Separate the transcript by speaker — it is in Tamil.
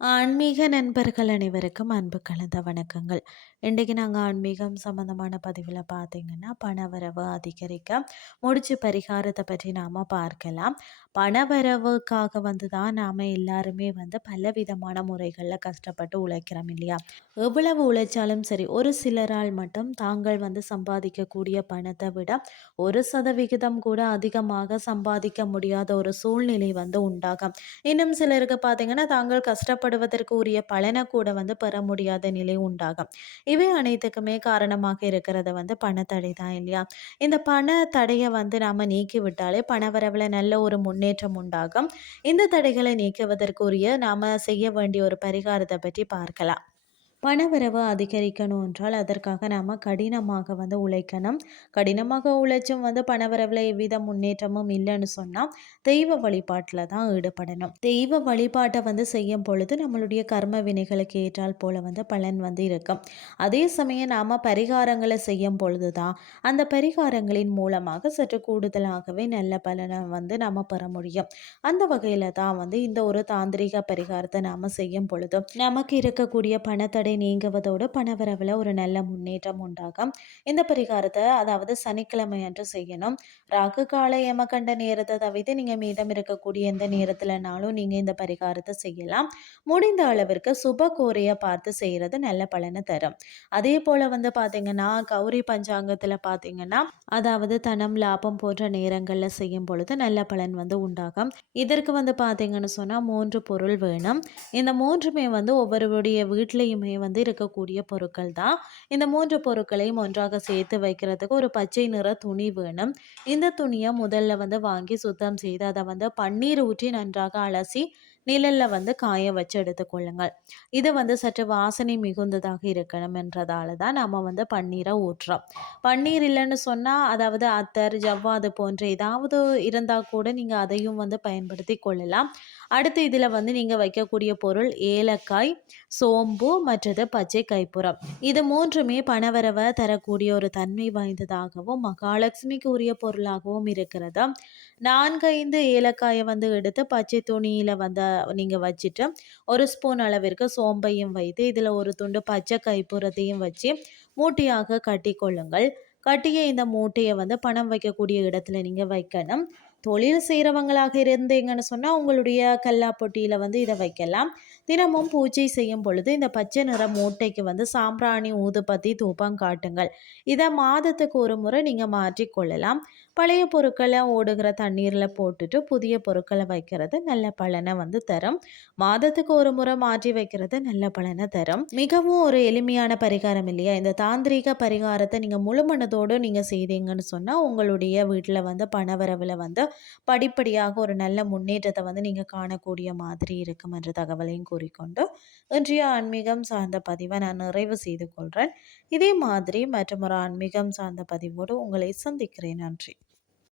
Speaker 1: ஆன்மீக நண்பர்கள் அனைவருக்கும் அன்பு கலந்த வணக்கங்கள். இன்றைக்கு நாங்கள் ஆன்மீகம் சம்மந்தமான பதிவில் பார்த்தீங்கன்னா பணவரவு அதிகரிக்க முடிச்சு பரிகாரத்தை பற்றி நாம் பார்க்கலாம். பணவரவுக்காக வந்து தான் நாம் எல்லாருமே வந்து பல விதமான முறைகளில் கஷ்டப்பட்டு உழைக்கிறோம் இல்லையா? எவ்வளவு உழைச்சாலும் சரி ஒரு சிலரால் மட்டும் தாங்கள் வந்து சம்பாதிக்கக்கூடிய பணத்தை விட ஒரு சதவிகிதம் கூட அதிகமாக சம்பாதிக்க முடியாத ஒரு சூழ்நிலை வந்து உண்டாகும். இன்னும் சிலருக்கு பார்த்தீங்கன்னா தாங்கள் கஷ்டப்படுவதற்கு உரிய பலனை கூட வந்து பெற முடியாத நிலை உண்டாகும். இவை அனைத்துக்குமே காரணமாக இருக்கிறத வந்து பணத்தடை தான் இல்லையா? இந்த பண தடையை வந்து நாம் நீக்கி விட்டாலே பணவரவில் நல்ல ஒரு முன்னேற்றம் உண்டாகும். இந்த தடைகளை நீக்குவதற்குரிய நாம் செய்ய வேண்டிய ஒரு பரிகாரத்தை பற்றி பார்க்கலாம். பணவரவு அதிகரிக்கணும் என்றால் அதற்காக நாம் கடினமாக வந்து உழைக்கணும். கடினமாக உழைச்சும் வந்து பணவரவில் எவ்வித முன்னேற்றமும் இல்லைன்னு சொன்னால் தெய்வ வழிபாட்டில் தான் ஈடுபடணும். தெய்வ வழிபாட்டை வந்து செய்யும் பொழுது நம்மளுடைய கர்ம வினைகளுக்கு ஏற்றால் போல வந்து பலன் வந்து இருக்கும். அதே சமயம் நாம் பரிகாரங்களை செய்யும் பொழுது தான் அந்த பரிகாரங்களின் மூலமாக சற்று கூடுதலாகவே நல்ல பலனை வந்து நாம் பெற முடியும். அந்த வகையில் தான் வந்து இந்த ஒரு தாந்திரிக பரிகாரத்தை நாம் செய்யும் பொழுதும் நமக்கு இருக்கக்கூடிய பணத்தடை தடை நீங்குவதோடு பணவரவில் ஒரு நல்ல முன்னேற்றம் உண்டாகும். இந்த பரிகாரத்தை அதாவது சனிக்கிழமை அன்று செய்யணும். ராகு கால ஏமக்கண்ட நேரத்தை தவிர்த்து நீங்கள் மீதம் இருக்கக்கூடிய எந்த நேரத்தில்னாலும் நீங்கள் இந்த பரிகாரத்தை செய்யலாம். முடிந்த அளவிற்கு சுப கோரையை பார்த்து செய்கிறது நல்ல பலனை தரும். அதே போல் வந்து பார்த்தீங்கன்னா கௌரி பஞ்சாங்கத்தில் பார்த்தீங்கன்னா அதாவது தனம் லாபம் போன்ற நேரங்களில் செய்யும் பொழுது நல்ல பலன் வந்து உண்டாகும். இதற்கு வந்து பார்த்தீங்கன்னு சொன்னால் மூன்று பொருள் வேணும். இந்த மூன்றுமே வந்து ஒவ்வொருவருடைய வீட்லேயுமே வந்து இருக்கக்கூடிய பொருட்கள் தான். இந்த மூன்று பொருட்களையும் ஒன்றாக சேர்த்து வைக்கிறதுக்கு ஒரு பச்சை நிற துணி வேணும். இந்த துணியை முதல்ல வந்து வாங்கி சுத்தம் செய்து அதை வந்து பன்னீர் ஊற்றி நன்றாக அலசி நிழலில் வந்து காய வச்சு எடுத்துக்கொள்ளுங்கள் இது வந்து சற்று வாசனை மிகுந்ததாக இருக்கணும் என்றதால தான் நம்ம வந்து பன்னீரை ஊற்றுறோம் பன்னீர் இல்லைன்னு சொன்னால் அதாவது அத்தர் ஜவ்வாது போன்ற ஏதாவது இருந்தால் கூட நீங்கள் அதையும் வந்து பயன்படுத்தி கொள்ளலாம். அடுத்து இதில் வந்து நீங்கள் வைக்கக்கூடிய பொருள் ஏலக்காய் சோம்பு மற்றது பச்சை கைப்புறம். இது மூன்றுமே பணவரவை தரக்கூடிய ஒரு தன்மை வாய்ந்ததாகவும் மகாலட்சுமிக்கு உரிய பொருளாகவும் இருக்கிறது நான்கைந்து ஏலக்காயை வந்து எடுத்து பச்சை துணியில் வந்து நீங்கள் வச்சுட்டு ஒரு ஸ்பூன் அளவிற்கு சோம்பையும் வைத்து இதில் ஒரு துண்டு பச்சை கைப்புறத்தையும் வச்சு மூட்டையாக கட்டி கொள்ளுங்கள் கட்டிய இந்த மூட்டையை வந்து பணம் வைக்கக்கூடிய இடத்துல நீங்கள் வைக்கணும். தொழில் செய்கிறவங்களாக இருந்தீங்கன்னு சொன்னால் உங்களுடைய கல்லாப்பொட்டியில் வந்து இதை வைக்கலாம். தினமும் பூஜை செய்யும் பொழுது இந்த பச்சை நிற மூட்டைக்கு வந்து சாம்பிராணி ஊதுபத்தி தூப்பம் காட்டுங்கள். இதை மாதத்துக்கு ஒரு முறை நீங்கள் மாற்றிக்கொள்ளலாம். பழைய பொருட்களை ஓடுகிற தண்ணீரில் போட்டுட்டு புதிய பொருட்களை வைக்கிறது நல்ல பலனை வந்து தரும். மாதத்துக்கு ஒரு முறை மாற்றி வைக்கிறது நல்ல பலனை தரும். மிகவும் ஒரு எளிமையான பரிகாரம் இல்லையா? இந்த தாந்திரிக பரிகாரத்தை நீங்கள் முழுமனதோடு நீங்கள் செய்தீங்கன்னு சொன்னால் உங்களுடைய வீட்டில் வந்து பணவரவில் வந்து படிப்படியாக ஒரு நல்ல முன்னேற்றத்தை வந்து நீங்கள் காணக்கூடிய மாதிரி இருக்கும் என்ற தகவலையும் கூறிக்கொண்டு இன்றைய ஆன்மீகம் சார்ந்த பதிவை நான் நிறைவு செய்து கொள்கிறேன் இதே மாதிரி மற்றும் ஒரு ஆன்மீகம் சார்ந்த பதிவோடு உங்களை சந்திக்கிறேன். நன்றி.